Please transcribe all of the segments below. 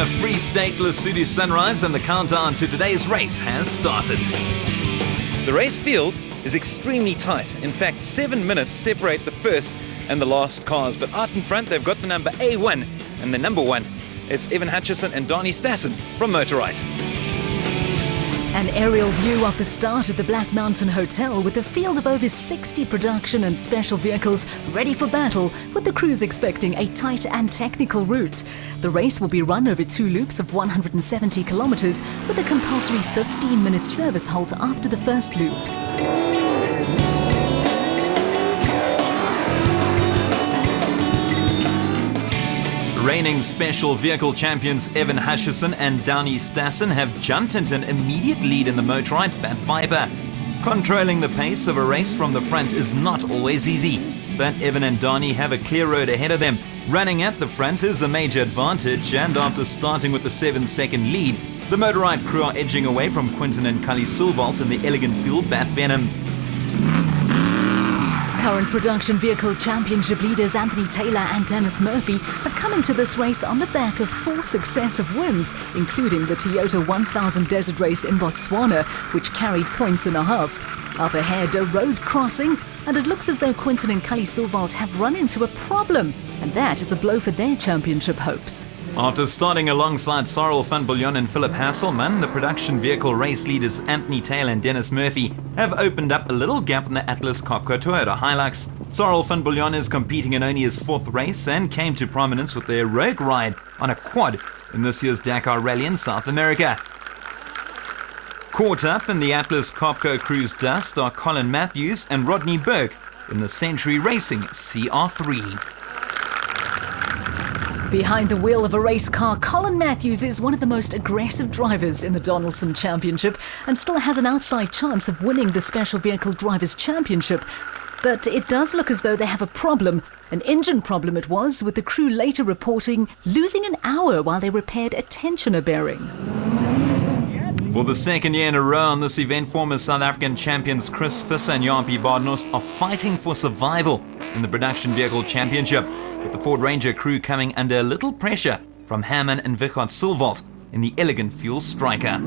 A Free State Lesotho sunrise and the countdown to today's race has started. The race field is extremely tight. In fact, 7 minutes separate the first and the last cars. But out in front, they've got the number A1 and the number 1. It's Evan Hutchison and Donnie Stassen from Motorite. An aerial view of the start at the Black Mountain Hotel with a field of over 60 production and special vehicles ready for battle, with the crews expecting a tight and technical route. The race will be run over 2 loops of 170 kilometers with a compulsory 15-minute service halt after the first loop. Reigning Special Vehicle champions Evan Hutchison and Donnie Stassen have jumped into an immediate lead in the Motorite Bat Viper. Controlling the pace of a race from the front is not always easy, but Evan and Donnie have a clear road ahead of them. Running at the front is a major advantage, and after starting with the 7-second lead, the Motorite crew are edging away from Quinton and Cully Silvalt in the Elegant Fuel Bat Venom. Current production vehicle championship leaders Anthony Taylor and Dennis Murphy have come into this race on the back of 4 successive wins, including the Toyota 1000 Desert Race in Botswana, which carried points and a half. Up ahead, a road crossing, and it looks as though Quinton and Cully Silvalt have run into a problem, and that is a blow for their championship hopes. After starting alongside Cyril van Biljon and Philip Hasselman, the production vehicle race leaders Anthony Taylor and Dennis Murphy have opened up a little gap in the Atlas Copco Toyota Hilux. Cyril van Biljon is competing in only his 4th race and came to prominence with their heroic ride on a quad in this year's Dakar Rally in South America. Caught up in the Atlas Copco crew's dust are Colin Matthews and Rodney Burke in the Century Racing CR3. Behind the wheel of a race car, Colin Matthews is one of the most aggressive drivers in the Donaldson Championship and still has an outside chance of winning the Special Vehicle Drivers' Championship. But it does look as though they have a problem. An engine problem it was, with the crew later reporting losing an hour while they repaired a tensioner bearing. For the 2nd year in a row on this event, former South African champions Chris Visser and Japie Badenhorst are fighting for survival in the Production Vehicle Championship, with the Ford Ranger crew coming under a little pressure from Herman and Wichert Silvalt in the Elegant Fuel Striker.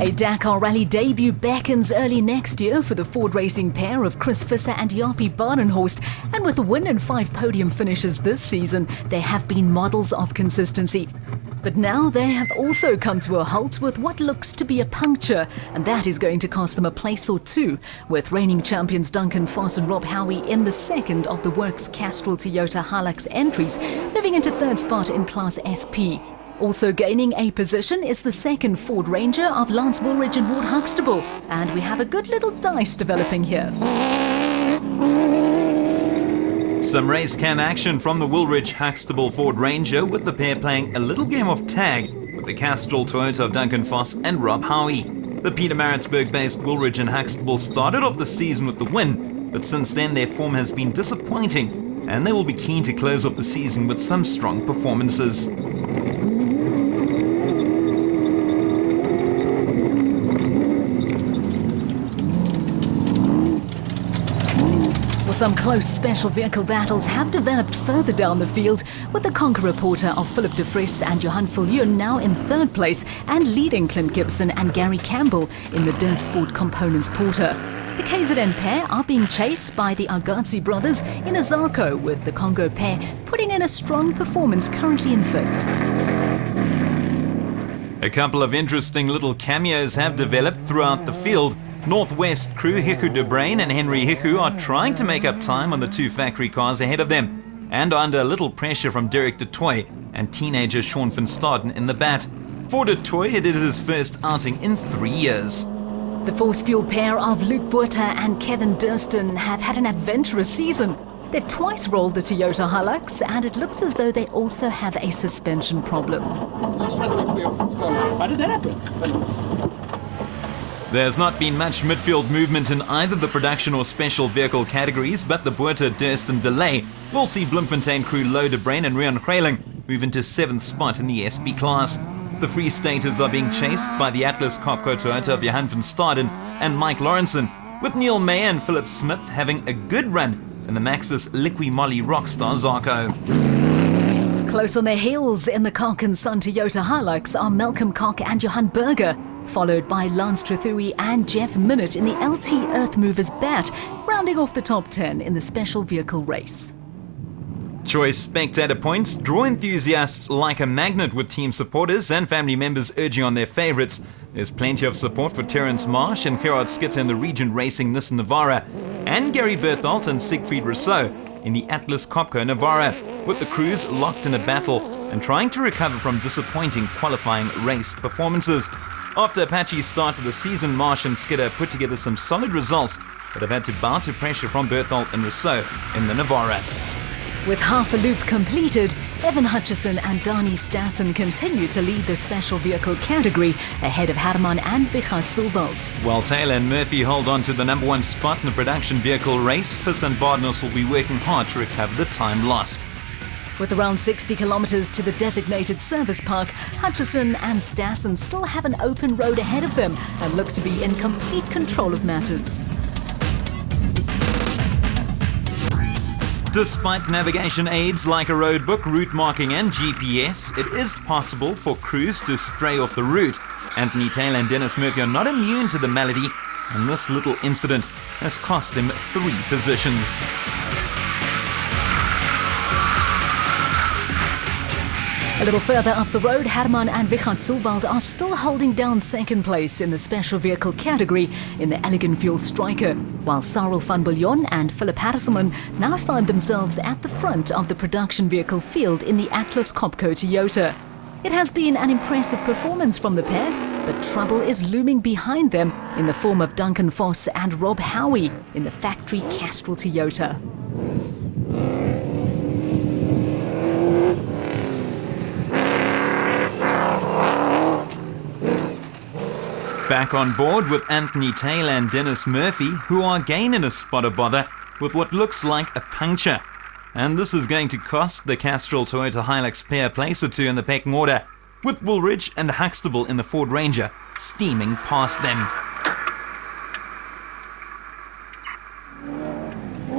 A Dakar Rally debut beckons early next year for the Ford Racing pair of Chris Visser and Japie Badenhorst, and with a win and 5 podium finishes this season, they have been models of consistency. But now they have also come to a halt with what looks to be a puncture, and that is going to cost them a place or 2, with reigning champions Duncan Foss and Rob Howie in the 2nd of the Works Castrol Toyota Hilux entries, moving into 3rd spot in Class SP. Also gaining a position is the 2nd Ford Ranger of Lance Woolridge and Ward Huxtable, and we have a good little dice developing here. Some race cam action from the Woolridge Huxtable Ford Ranger, with the pair playing a little game of tag with the Castrol Toyota of Duncan Foss and Rob Howie. The Pietermaritzburg-based Woolridge and Huxtable started off the season with the win, but since then their form has been disappointing, and they will be keen to close off the season with some strong performances. Some close special vehicle battles have developed further down the field, with the Conqueror Porter of Philip de Vries and Johan Viljoen now in 3rd place and leading Clint Gibson and Gary Campbell in the Dirt Sport Components Porter. The KZN pair are being chased by the Agazi brothers in a Zarko, with the Congo pair putting in a strong performance currently in 5th. A couple of interesting little cameos have developed throughout the field. Northwest crew Hiku de Bruin and Henry Hiku are trying to make up time on the 2 factory cars ahead of them, and are under a little pressure from Derek de Toy and teenager Sean van Staden in the bat. For de Toy, it is his first outing in 3 years. The Force Fuel pair of Luke Botha and Kevin Durston have had an adventurous season. They've twice rolled the Toyota Hilux, and it looks as though they also have a suspension problem. How did that happen? There's not been much midfield movement in either the production or special vehicle categories, but the Botha Durston delay will see Bloemfontein crew Louw de Bruin and Rian Greyling move into 7th spot in the SP class. The Free Staters are being chased by the Atlas Copco Toyota of Johan van Staden and Mike Lawrenson, with Neil May and Philip Smith having a good run in the Maxus Liqui Moly Rockstar Zarko. Close on their heels in the Cock and Son Toyota Hilux are Malcolm Cock and Johan Berger, followed by Lance Trethewey and Jeff Minute in the LT Earthmovers Bat, rounding off the top 10 in the special vehicle race. Choice spectator points draw enthusiasts like a magnet, with team supporters and family members urging on their favourites. There's plenty of support for Terence Marsh and Gerard Skitter in the Regent Racing Nissan Navara, and Gary Berthold and Siegfried Rousseau in the Atlas Copco Navara, with the crews locked in a battle and trying to recover from disappointing qualifying race performances. After a patchy start to the season, Marsh and Skitter put together some solid results, but have had to bow to pressure from Berthold and Rousseau in the Navara. With half a loop completed, Evan Hutchison and Dani Stassen continue to lead the special vehicle category ahead of Herman and Wichert Sulwald. While Taylor and Murphy hold on to the number one spot in the production vehicle race, Fiss and Badenhorst will be working hard to recover the time lost. With around 60 kilometres to the designated service park, Hutchison and Stassen still have an open road ahead of them and look to be in complete control of matters. Despite navigation aids like a roadbook, route marking and GPS, it is possible for crews to stray off the route. Anthony Taylor and Dennis Murphy are not immune to the malady, and this little incident has cost them 3 positions. A little further up the road, Herman and Wichert Sulwald are still holding down second place in the special vehicle category in the Elegant Fuel Striker, while Cyril van Biljon and Philip Hasselman now find themselves at the front of the production vehicle field in the Atlas Copco Toyota. It has been an impressive performance from the pair, but trouble is looming behind them in the form of Duncan Foss and Rob Howie in the factory Castrol Toyota. Back on board with Anthony Taylor and Dennis Murphy, who are again in a spot of bother with what looks like a puncture. And this is going to cost the Castrol Toyota Hilux pair a place or 2 in the pecking order, with Woolridge and Huxtable in the Ford Ranger steaming past them.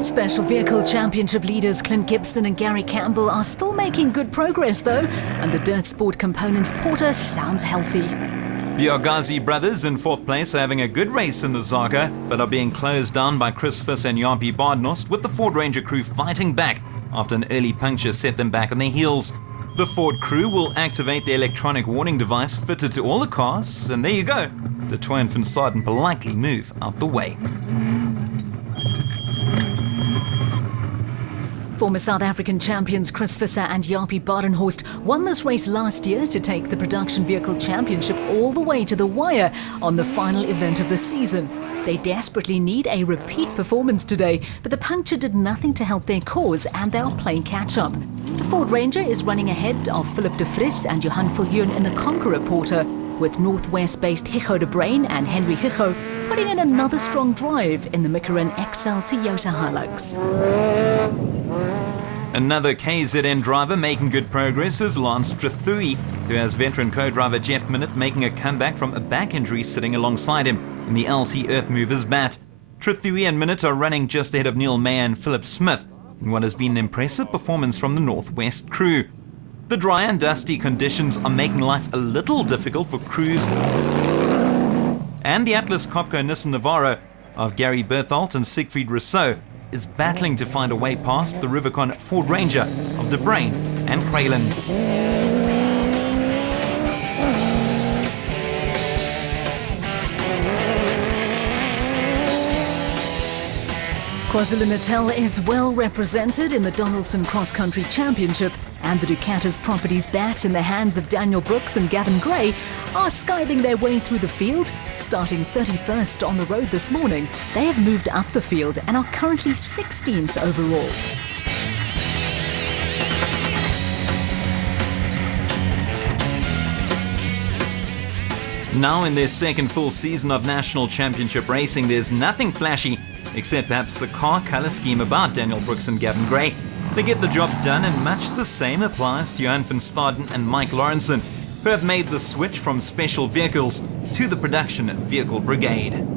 Special Vehicle Championship leaders Clint Gibson and Gary Campbell are still making good progress though, and the Dirt Sport Components Porter sounds healthy. The Argazi brothers in 4th place are having a good race in the Zaga, but are being closed down by Chris Fiss and Jaapie Badenhorst, with the Ford Ranger crew fighting back after an early puncture set them back on their heels. The Ford crew will activate the electronic warning device fitted to all the cars, and there you go. De Toey and Van Staden politely move out the way. Former South African champions Chris Visser and Jaapie Badenhorst won this race last year to take the Production Vehicle Championship all the way to the wire on the final event of the season. They desperately need a repeat performance today, but the puncture did nothing to help their cause and they are playing catch-up. The Ford Ranger is running ahead of Philip de Vries and Johan Viljoen in the Conqueror Porter, with Northwest-based Hicho de Bruin and Henry Hicho putting in another strong drive in the Michelin XL Toyota Hilux. Another KZN driver making good progress is Lance Trethewey, who has veteran co-driver Jeff Minute making a comeback from a back injury sitting alongside him in the LT Earthmovers Bat. Trethewey and Minute are running just ahead of Neil Mayer and Philip Smith in what has been an impressive performance from the Northwest crew. The dry and dusty conditions are making life a little difficult for crews, and the Atlas Copco Nissan Navara of Gary Berthold and Siegfried Rousseau is battling to find a way past the Rubicon Ford Ranger of De Bruin and Kralin. KwaZulu-Natal is well represented in the Donaldson Cross Country Championship, and the Ducatis Properties Bat in the hands of Daniel Brooks and Gavin Gray are scything their way through the field. Starting 31st on the road this morning, they have moved up the field and are currently 16th overall. Now in their second full season of National Championship racing, there's nothing flashy except perhaps the car colour scheme about Daniel Brooks and Gavin Gray. They get the job done, and much the same applies to Johan van Staden and Mike Lawrenson, who have made the switch from special vehicles to the production vehicle brigade.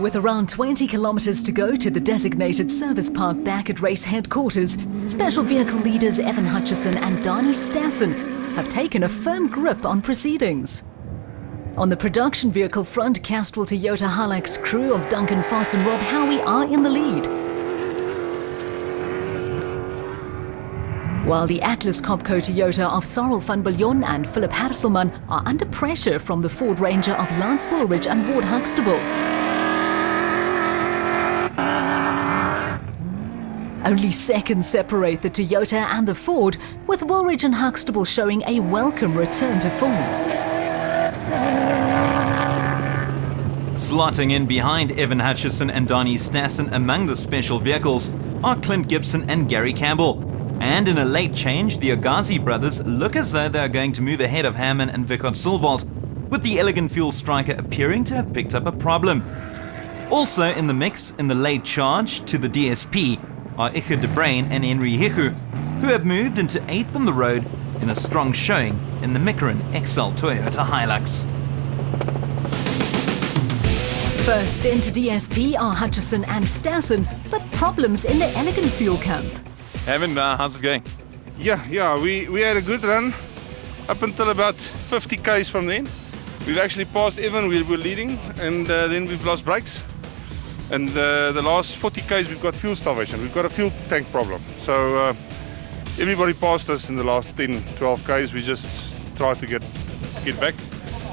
With around 20 kilometres to go to the designated service park back at race headquarters, special vehicle leaders Evan Hutchison and Dani Stassen have taken a firm grip on proceedings. On the production vehicle front, Castrol Toyota Hilux crew of Duncan Foss and Rob Howie are in the lead, while the Atlas Copco Toyota of Sorrel van Biljon and Philip Hasselman are under pressure from the Ford Ranger of Lance Woolridge and Ward Huxtable. Only seconds separate the Toyota and the Ford, with Woolridge and Huxtable showing a welcome return to form. Slotting in behind Evan Hutchison and Dani Stassen among the special vehicles are Clint Gibson and Gary Campbell. And in a late change, the Agazi brothers look as though they are going to move ahead of Hammond and Vickard Silvold, with the Elegant Fuel Striker appearing to have picked up a problem. Also in the mix, in the late charge to the DSP, are Iker de Bruin and Henry Hichu, who have moved into 8th on the road in a strong showing in the Micron XL Toyota Hilux. First into DSP are Hutchison and Stassen, but problems in the Elegant Fuel camp. Evan, how's it going? Yeah, we had a good run up until about 50 k's from then. We've actually passed Evan, we were leading, and then we've lost brakes. And the last 40 k's we've got fuel starvation. We've got a fuel tank problem. So everybody passed us in the last 10, 12 k's. We just try to get back.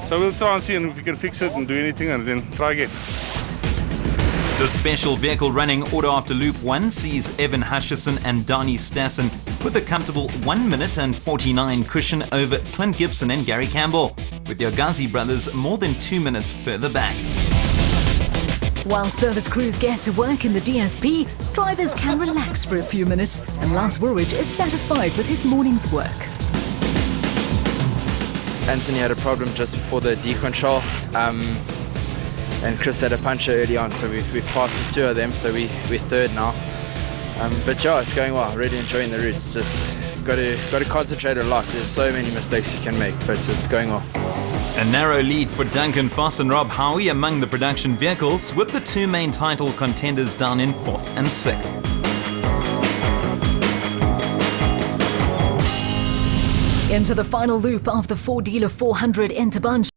So we'll try and see if we can fix it and do anything and then try again. The special vehicle running order after Loop 1 sees Evan Hutchison and Dani Stassen with a comfortable 1 minute and 49 cushion over Clint Gibson and Gary Campbell, with the Agazi brothers more than 2 minutes further back. While service crews get to work in the DSP, drivers can relax for a few minutes, and Lance Woolridge is satisfied with his morning's work. Anthony had a problem just before the decontrol, and Chris had a puncher early on, so we've passed the two of them, so we're third now. But yeah, it's going well. Really enjoying the routes. Just got to concentrate a lot. There's so many mistakes you can make, but it's going well. A narrow lead for Duncan Foss and Rob Howie among the production vehicles, with the two main title contenders down in 4th and 6th. Into the final loop of the 4-dealer 400 Interbunch,